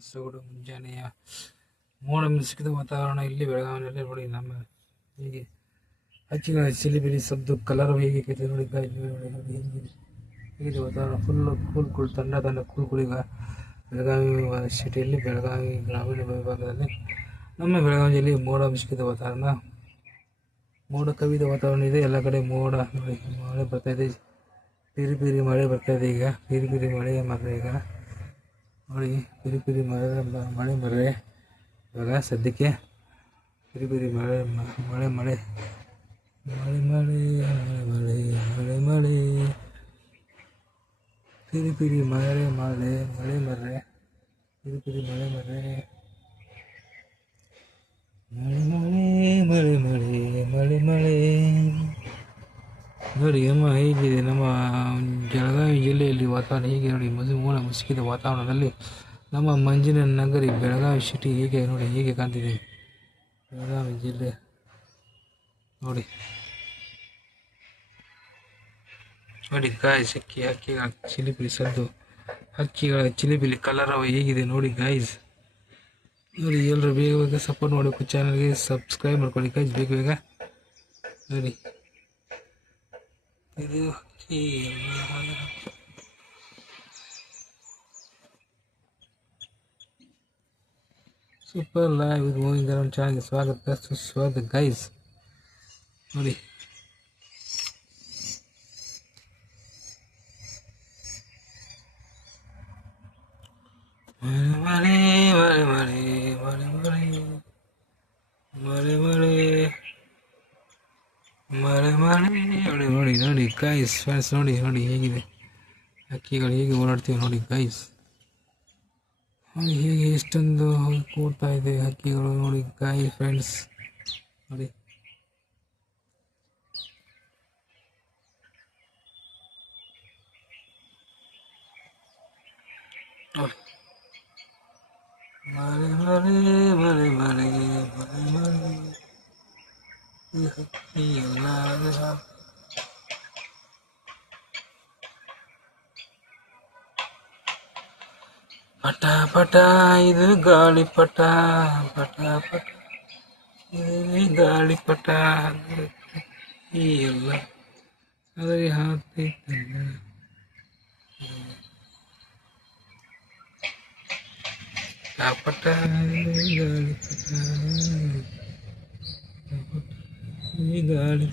ಸೊಗಡು ಮುಂಜಾನೆಯ ಮೋಡ ಮಿಸುಕಿದ ವಾತಾವರಣ ಇಲ್ಲಿ ಬೆಳಗಾವಿನಲ್ಲಿ ನೋಡಿ ನಮ್ಮ ಹೀಗೆ ಹಚ್ಚಿನ ಸಿಲಿಬಿಲಿ ಸದ್ದು ಕಲರ್ ಹೇಗಿದೆ ಕೈತೆ ನೋಡಿ ನೋಡಿ ಹೇಗಿದೆ ವಾತಾವರಣ ಫುಲ್ಲು ಕೂಲ್ ಕೂಲ್ ತಂಡ ತಂಡ ಕೂಲ್ ಕೂಲಿಗ ಬೆಳಗಾವಿ ಸಿಟಿಯಲ್ಲಿ ಬೆಳಗಾವಿ ಗ್ರಾಮೀಣ ವಿಭಾಗದಲ್ಲಿ ನಮ್ಮ ಬೆಳಗಾವಿ ಜಿಲ್ಲೆ ಮೋಡ ಮಿಸುಕಿದ ವಾತಾವರಣ. ಮೋಡ ಕವಿದ ವಾತಾವರಣ ಇದೆ. ಎಲ್ಲ ಕಡೆ ಮೋಡ ನೋಡಿ ಮಳೆ ಬರ್ತಾಯಿದೆ ಪಿರಿ ಪಿರಿ ಮಳೆ ಬರ್ತಾಯಿದೆ ಈಗ. ಪೀರಿ ಪೀರಿ ಮಳೆ ಮಾತ್ರ ಈಗ. ನೋಡಿ ಪಿರಿ ಪಿರಿ ಮಳೆ ಬ- ಮಳೆ ಮರ್ರೆ ಇವಾಗ ಸದ್ಯಕ್ಕೆ ಪಿರಿ ಪಿರಿ ಮಳೆ ಮ- ಮಳೆ ಮಳೆ ಮಳೆ ಮಳೆ ಮಳೆ ಮಳೆ ಮಳೆ ಪಿರಿ ಪಿರಿ ಮಳೆ ಮಳೆ ಮಳೆ ಮರ್ರೆ ಪಿರಿ ಪಿರಿ ಮಳೆ ಮರ್ರೆ ಮಳೆ ಮಳೆ ಮಳೆ ಮಳೆ ಮಳೆ ಮಳೆ ನೋಡಿ ನಮ್ಮ ಹೇಗಿದೆ. ನಮ್ಮ ಬೆಳಗಾವಿ ಜಿಲ್ಲೆಯಲ್ಲಿ ವಾತಾವರಣ ಹೀಗೆ ನೋಡಿ ಮಸು ಮೋಡ ಮುಸುಕಿದ ವಾತಾವರಣದಲ್ಲಿ ನಮ್ಮ ಮಂಜಿನ ನಗರಿ ಬೆಳಗಾವಿ ಸಿಟಿ ಹೀಗೆ ನೋಡಿ, ಹೀಗೆ ಕಾಣ್ತಿದೆ. ಬೆಳಗಾವಿ ಜಿಲ್ಲೆ. ನೋಡಿ. ನೋಡಿ ಗಾಯ್ಸ್ ಅಕ್ಕಿ ಹಕ್ಕಿಗಳ ಚಿಲಿಪಿಲಿ ಸದ್ದು. ಹಕ್ಕಿಗಳ ಚಿಲಿಪಿಲಿ ಕಲರ್ ಅವ ಹೇಗಿದೆ ನೋಡಿ ಗಾಯ್ಸ್ ನೋಡಿ ಎಲ್ಲರೂ ಬೇಗ ಬೇಗ ಸಪೋರ್ಟ್ ಮಾಡಬೇಕು ಚಾನಲ್ಗೆ ಸಬ್ಸ್ಕ್ರೈಬ್ ಮಾಡ್ಕೊಳ್ಳಿ ಗಾಯ್ಸ್ ಬೇಗ ಬೇಗ. ನೋಡಿ. Super live with moving around challenge. Swagat, best to swagat, guys. Mari, guys friends ನೋಡಿ ನೋಡಿ, ಹೇಗಿದೆ? ಹಕ್ಕಿಗಳು ಹೇಗೆ ಓಡಾಡ್ತೀವಿ ನೋಡಿ ಗೈಸ್ ನೋಡಿ, ಹೇಗೆ ಎಷ್ಟೊಂದು ಕೂಡ್ತಾ ಇದೆ ಹಕ್ಕಿಗಳು ನೋಡಿ ಗಾಯಿ ಫ್ರೆಂಡ್ಸ್ ನೋಡಿ. ನೋಡಿ. பட்டா பட்டா இது காலி பட்டா பட்டா பட்டா இது காலி பட்டா அதே ஹாத்தி பட்டா காலி பட்டா காலி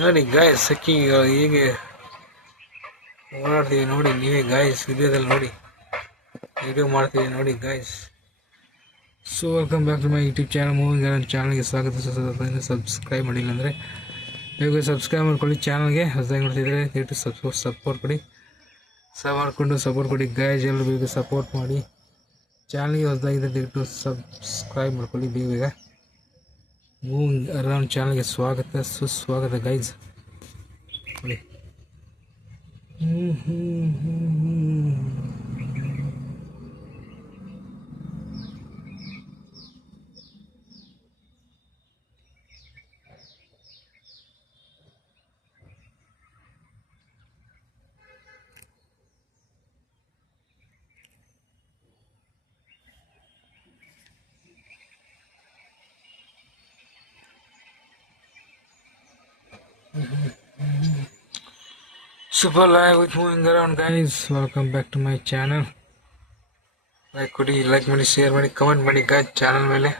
ನೋಡಿ ಗಾಯಸ್ ಹಕ್ಕಿಗಳು ಹೇಗೆ ಓಡಾಡ್ತೀವಿ ನೋಡಿ, ನೀವೇ ಗಾಯಸ್ ವಿಡಿಯೋದಲ್ಲಿ ನೋಡಿ. ವಿಡಿಯೋ ಮಾಡ್ತೀವಿ ನೋಡಿ guys so welcome back to my YouTube channel moving ನನ್ನ ಚಾನಲ್ಗೆ ಸ್ವಾಗತ. ಸಬ್ಸ್ಕ್ರೈಬ್ ಮಾಡಿಲ್ಲ ಅಂದರೆ ಬೇಗ ಸಬ್ಸ್ಕ್ರೈಬ್ ಮಾಡ್ಕೊಳ್ಳಿ ಚಾನಲ್ಗೆ ಹೊಸದಾಗಿ ನೋಡ್ತಿದ್ರೆ ದಯವಿಟ್ಟು ಸಪ್ ಸಪೋರ್ಟ್ ಕೊಡಿ. ಸಹ ಮಾಡಿಕೊಂಡು ಸಪೋರ್ಟ್ ಕೊಡಿ ಗಾಯಸ್ ಎಲ್ಲರೂ ಬೇಗ ಸಪೋರ್ಟ್ ಮಾಡಿ. ಚಾನಲ್ಗೆ ಹೊಸದಾಗಿದ್ದರೆ ದಯವಿಟ್ಟು ಸಬ್ಸ್ಕ್ರೈಬ್ ಮಾಡ್ಕೊಳ್ಳಿ. ಬೇಗ ಬೇಗ ಮೂವಿಂಗ್ ಅರೌಂಡ್ ಚಾನಲ್ಗೆ ಸ್ವಾಗತ, ಸುಸ್ವಾಗತ ಗೈಸ್ ಹ್ಞೂ ಹ್ಞೂ ಹ್ಮ್. super live with moving around guys welcome back to my channel like kodi like mani share mani comment mani guys channel mele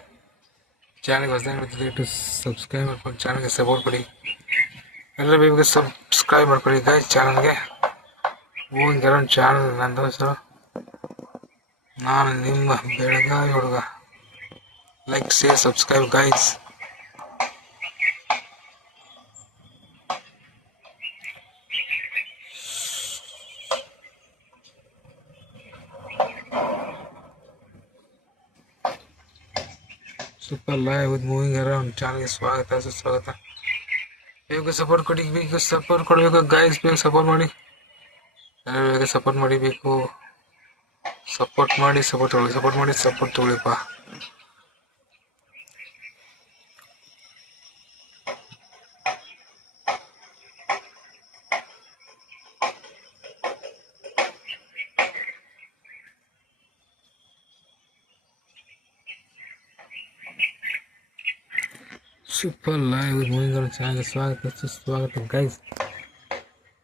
channel ko basta mani like to subscribe ಮಾಡ್ಕೊಂಡು channel ಗೆ support ಕೊಡಿ ಎಲ್ಲರೂ ಬೇಗ subscribe ಮಾಡ್ಕೊಳ್ಳಿ guys channel ಗೆ moving around channel ನಂದು ಹೆಸರು ನಾನು ನಿಮ್ಮ ಬೆಳಗಾವಿ ಹುಡುಗ like share subscribe guys super live with moving around ಚಾನಲ್ಗೆ ಸ್ವಾಗತ, ಸುಸ್ವಾಗತ. ಬೇಗ ಸಪೋರ್ಟ್ ಕೊಡಿ ಬೇಗ ಸಪೋರ್ಟ್ ಕೊಡಬೇಕು ಗಾಯಸ್ ಬೇಗ ಸಪೋರ್ಟ್ ಮಾಡಿ. ಬೇಗ ಸಪೋರ್ಟ್ ಮಾಡಿ ಬೇಕು ಸಪೋರ್ಟ್ ಮಾಡಿ ಸಪೋರ್ಟ್ ತೊಗೊಳ್ಳಿ ಸಪೋರ್ಟ್ ಮಾಡಿ ಸಪೋರ್ಟ್ ತಗೊಳ್ಳಿಪ್ಪ. ಸೂಪರ್ ಲೈವ್ ಮುಂದಿನ ಚಾನಲ್ಗೆ ಸ್ವಾಗತ ಸುಸ್ವಾಗತ guys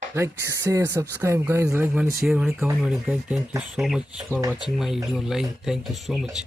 like share subscribe guys like ಮಾಡಿ ಶೇರ್ ಮಾಡಿ ಕಮೆಂಟ್ ಮಾಡಿ guys thank you so much for watching my video live thank you so much